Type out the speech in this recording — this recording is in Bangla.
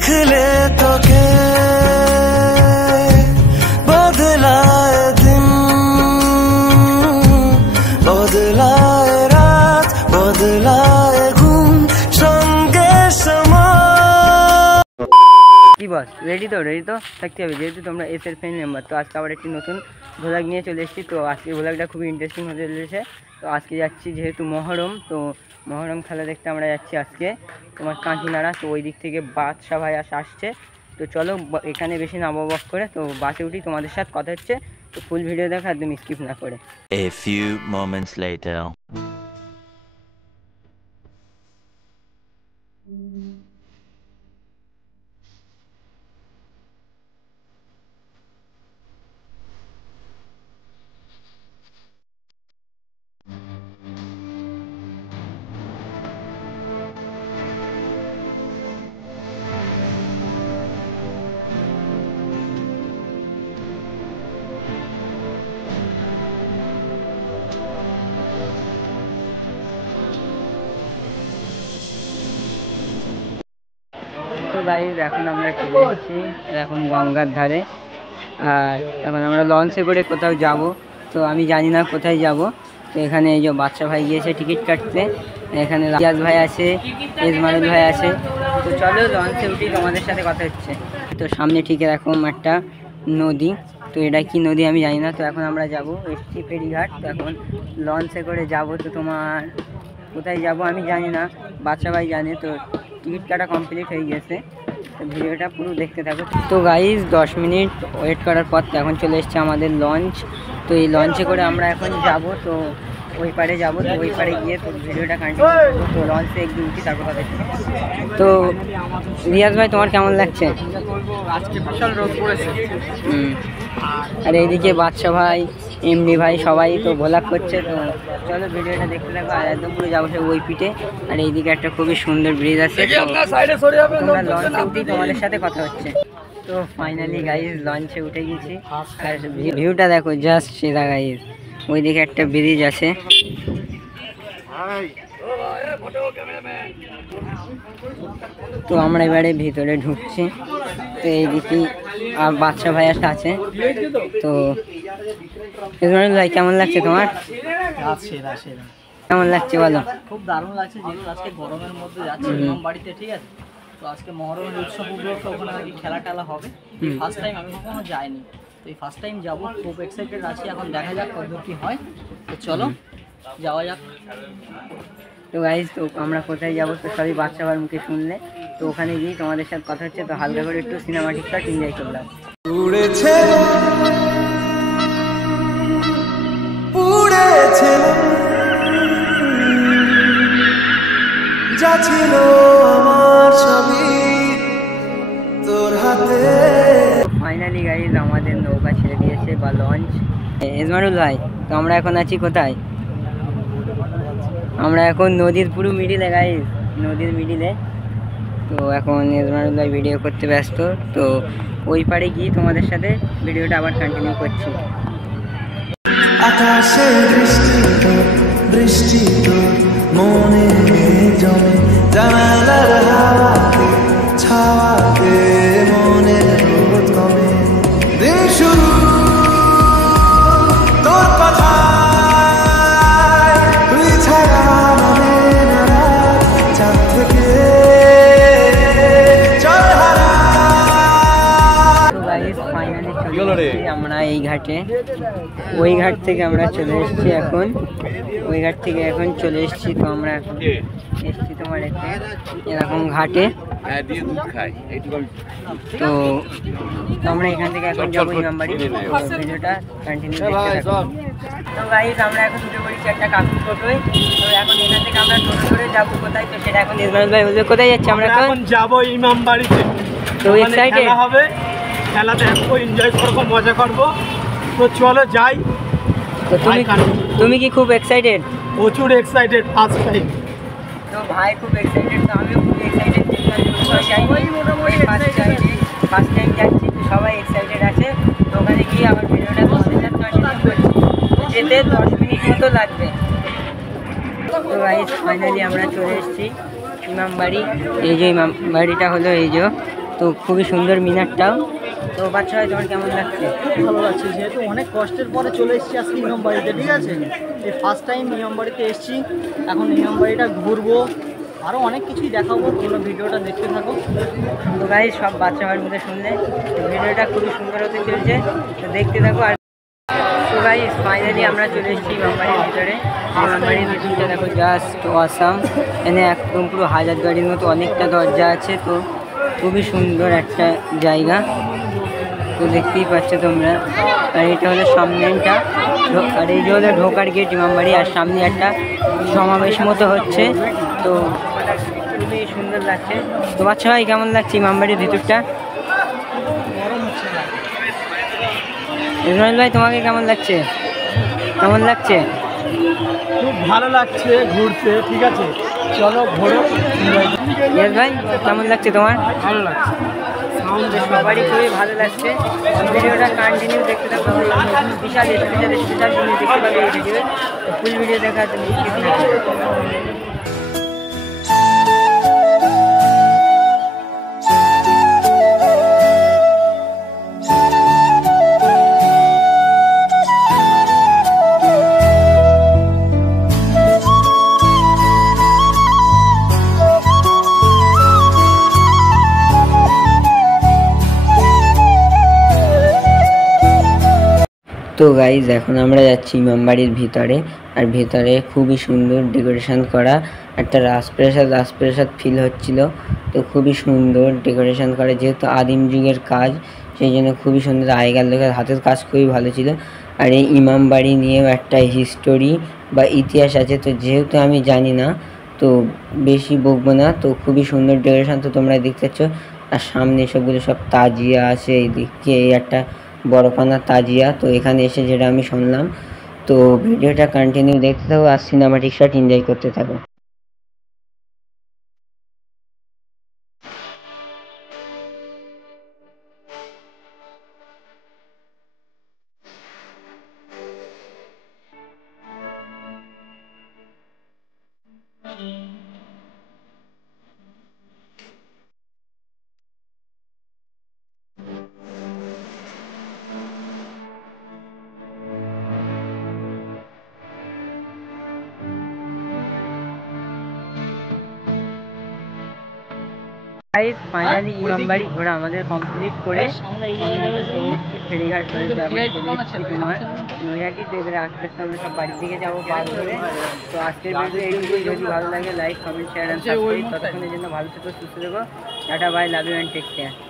देख ले तो के बदलाए दिन बदलाए रात बदलाए घूम संगे समा কি বস রেডি তো থাকতে হবে যেহেতু তোমরা এসের ফ্যান মেম্বার। তো আজকে আবার একটি নতুন ভ্লগ নিয়ে চলে এসেছি। তো আজকের ভ্লগটা খুবই ইন্টারেস্টিং হতে চলেছে। তো আজকে যাচ্ছি যেহেতু মহরম, তো মহরম খেলা দেখতে আমরা যাচ্ছি আজকে তোমার কাঁচিনাড়া। তো ওই দিক থেকে বাদশা ভাই আসছে। তো চলো এখানে বেশি না বক করে তো বাসে উঠি, তোমাদের সাথে কথা হচ্ছে। তো ফুল ভিডিও দেখা একদম স্কিপ না করে। A few moments later. তো গাইস এখন আমরা চলে এসেছি এখন গঙ্গার ধারে, আর এখন আমরা লঞ্চে করে কোথাও যাব। তো আমি জানি না কোথায় যাব। তো এখানে এই যে বাদশা ভাই গিয়েছে টিকিট কাটতে, এখানে রাজিয়াজ ভাই আছে, এজমারুল ভাই আছে। তো চলো লঞ্চে উঠি, তোমাদের সাথে কথা হচ্ছে। তো সামনে ঠিক এরকম একটা নদী, তো এটা কি নদী আমি জানি না। তো এখন আমরা যাব এসছি ফেরিঘাট। তো এখন লঞ্চে করে যাব। তো তোমার কোথায় যাব আমি জানি না, বাদশা ভাই জানে। তো টিকিট কাটা কমপ্লিট হয়ে গেছে, তো ভিডিওটা পুরো দেখতে থাকো। তো গাইজ 10 মিনিট ওয়েট করার পর এখন চলে এসছে আমাদের লঞ্চ। তো এই লঞ্চে করে আমরা এখন যাব, তো ওই পারে যাব। তো ওই পারে গিয়ে তো ভিডিওটা কন্টিনিউ করবো। তো লঞ্চে একদিন উঠি তারপর কথা হচ্ছে। তো রিয়াজ ভাই তোমার কেমন লাগছে? আজকে বিশাল রোদ পড়েছে। আর এইদিকে বাদশা ভাই, এমডি ভাই সবাই তো ভোলাপ করছে। তো চলো ভিডিওটা দেখতে থাকো। আর একদম পুরো যাবো ওই পিঠে। আর এইদিকে একটা খুবই সুন্দর ব্রিজ আছে, তোমরা লঞ্চে উঠি তোমাদের সাথে কথা হচ্ছে। তো ফাইনালি গাইজ লঞ্চে উঠে গেছি। আর ভিউটা দেখো জাস্ট সেরা গাইজ। ওইদিকে একটা ব্রিজ আছে। তো আমরা এবারে ভিতরে ঢুকছি। তো এইদিকে আর বাদশা ভাই একটা আছে। তো এজমারুল ভাই কেমন লাগছে তোমার? কেমন লাগছে বলো? খুব দারুণ লাগছে, যেহেতু আজকে গরমের মধ্যে যাচ্ছে বাড়িতে, ঠিক আছে। তো আজকে মহরমের উৎসব উপলক্ষে ওখানে নাকি খেলা টেলা হবে। ফার্স্ট টাইম, আমি কখনো যাইনি, তো এই ফার্স্ট টাইম যাবো। খুব এক্সাইটেড আছি, এখন দেখা যাক কত কি হয়। তো চলো যাওয়া যাক। তো গাইজ তো আমরা কোথায় যাবো তো সবই বাদশা ভাইয়ের মুখে শুনলে। তো ওখানে গিয়ে তোমাদের সাথে কথা হচ্ছে। তো হালকা করে একটু সিনেমাটিকটা এনজয় করলাম। উড়েছে উড়েছে যা ছিল আমার সবই তোর হাতে। ফাইনালি গাইজ আমাদের নৌকা ছেড়ে দিয়েছে বা লঞ্চ। এজমারুল ভাই তো আমরা এখন আছি কোথায়? আমরা এখন নদীর পুরো মিডিলে গাইজ, নদীর মিডিলে। তো এখন এজমারুল ভাই ভিডিও করতে ব্যস্ত। তো ওই পারে গিয়ে তোমাদের সাথে ভিডিওটা আবার কন্টিনিউ করছি। আকাশে বৃষ্টি তো মনে জমে জানালার হাওয়াতে ছাওয়াতে মনে রোদ কমে। দিন শুরু তোর কথা তুই ছাড়া মানে না চাঁদ থেকে চল হারা। তো গাইস ফাইনালি চলে এসেছি আমরা এই ঘাটে। ওই ঘাট থেকে আমরা চলে এসেছি এখন, ওই ঘাট থেকে এখন চলে এসেছি। তো আমরা এখন এসেছি তোমার এরকম ঘাটে। তো আমরা এখান থেকে এখন যাবো ইমামবাড়ি। ভিডিওটা কন্টিনিউ দেখতে থাকো। তো গাইস আমরা এখন উঠে পড়েছি একটা কাকুর টোটোয়। তো এখন এখান থেকে আমরা টোটো করে যাবো কোথায়, তো সেটা এখন ইসমাইল ভাই বলবে কোথায় যাচ্ছি আমরা এখন যাবো ইমামবাড়িতে। তো এক্সাইটেড হবে, খেলা দেখবো, এনজয় করবো, মজা করবো। তো চলো যাই। তো তুমি কি খুব এক্সাইটেড? প্রচুর এক্সাইটেড, ফার্স্ট টাইম। তো ভাই খুব এক্সাইটেড, তো আমিও খুব এক্সাইটেড। ফার্স্ট টাইম যাচ্ছি, তো সবাই এক্সাইটেড আছে। তো ওখানে গিয়ে আবার ভিডিওটা তোমাদের সাথে কন্টিনিউ করছি। যেতে 10 মিনিট মতো লাগবে। তো গাইস ফাইনালি আমরা চলে এসেছি ইমামবাড়ি। এই যে ইমামবাড়িটা হলো এই যে। তো খুবই সুন্দর মিনারটাও। তো বাচ্চা ভাই তোমার কেমন লাগছে? ভালো লাগছে, যেহেতু অনেক কষ্টের পরে চলে এসেছি আজকে ইমাম বাড়িতে, ঠিক আছে? এই ফার্স্ট টাইম ইমাম বাড়িতে এসেছি, এখন ইমাম বাড়িটা ঘুরবো, আরও অনেক কিছুই দেখাবো, তোমরা ভিডিওটা দেখতে থাকো। তো গাই সব বাচ্চা ভাইয়ের মধ্যে শুনলে, তো ভিডিওটা খুবই সুন্দর হতে চলছে, তো দেখতে থাকো। আর তো গাই ফাইনালি আমরা চলে এসেছি ইমামবাড়ির ভিতরে। ইমামবাড়ির ভিতরটা দেখো জাস্ট অসাম, এখানে একদম পুরো হাজারদুয়ারির মতো অনেকটা দরজা আছে, তো খুবই সুন্দর একটা জায়গা, তো দেখতেই পাচ্ছ তোমরা। আর এটা হলো সামনেটা, আর এই যে হলো ঢোকার গেট ইমামবাড়ি, আর সামনে একটা সমাবেশ মতো হচ্ছে, তো খুবই সুন্দর লাগছে। তো বাচ্চা ভাই কেমন লাগছে ইমামবাড়ির ভিতরটা? ইসমাইল ভাই তোমাকে কেমন লাগছে? কেমন লাগছে? খুব ভালো লাগছে ঘুরতে, ঠিক আছে? চলো ঘোরো। ইয়েস ভাই কেমন লাগছে তোমার? ভালো লাগছে, সবারই খুবই ভালো লাগছে। ভিডিওটা কন্টিনিউ দেখতে থাকো, বিশাল স্পেশাল জিনিস দেখতে পাবে এই ভিডিও। ফুল ভিডিও দেখার জন্য স্কিপ না করে। তো গাইজ এখন আমরা যাচ্ছি ইমামবাড়ির ভিতরে, আর ভিতরে খুবই সুন্দর ডেকোরেশন করা একটা রাজপ্রাসাদ ফিল হচ্ছিল, তো খুবই সুন্দর ডেকোরেশন করা, যেহেতু আদিম যুগের কাজ সেই জন্য খুবই সুন্দর, আগেকার লোকের হাতের কাজ খুবই ভালো ছিল। আর এই ইমামবাড়ি নিয়েও একটা হিস্টোরি বা ইতিহাস আছে, তো যেহেতু আমি জানি না তো বেশি বকবো না, তো খুবই সুন্দর ডেকোরেশন, তো তোমরা দেখতে পাচ্ছ। আর সামনে সবগুলো সব তাজিয়া আছে, এইদিকে এই একটা বড়পানা তাজিয়া, তো এখানে এসে যেটা আমি শুনলাম। তো ভিডিওটা কন্টিনিউ দেখতে থাকো আর সিনেমাটিক শট এনজয় করতে থাকো। ফাইনালি ইমামবাড়ি ঘোরা আমাদের কমপ্লিট করে ফেরিঘাট নৈহাটি, তো এবারে আস্তে আস্তে আমরা সব বাড়ির দিকে যাবো বাস ধরে। তো আজকের ভিডিও এইটুকুই, যদি ভালো লাগে like comment share and subscribe. ততক্ষণের জন্য ভালো থেকো, সুস্থ থেকো, tata bye, love you and take care.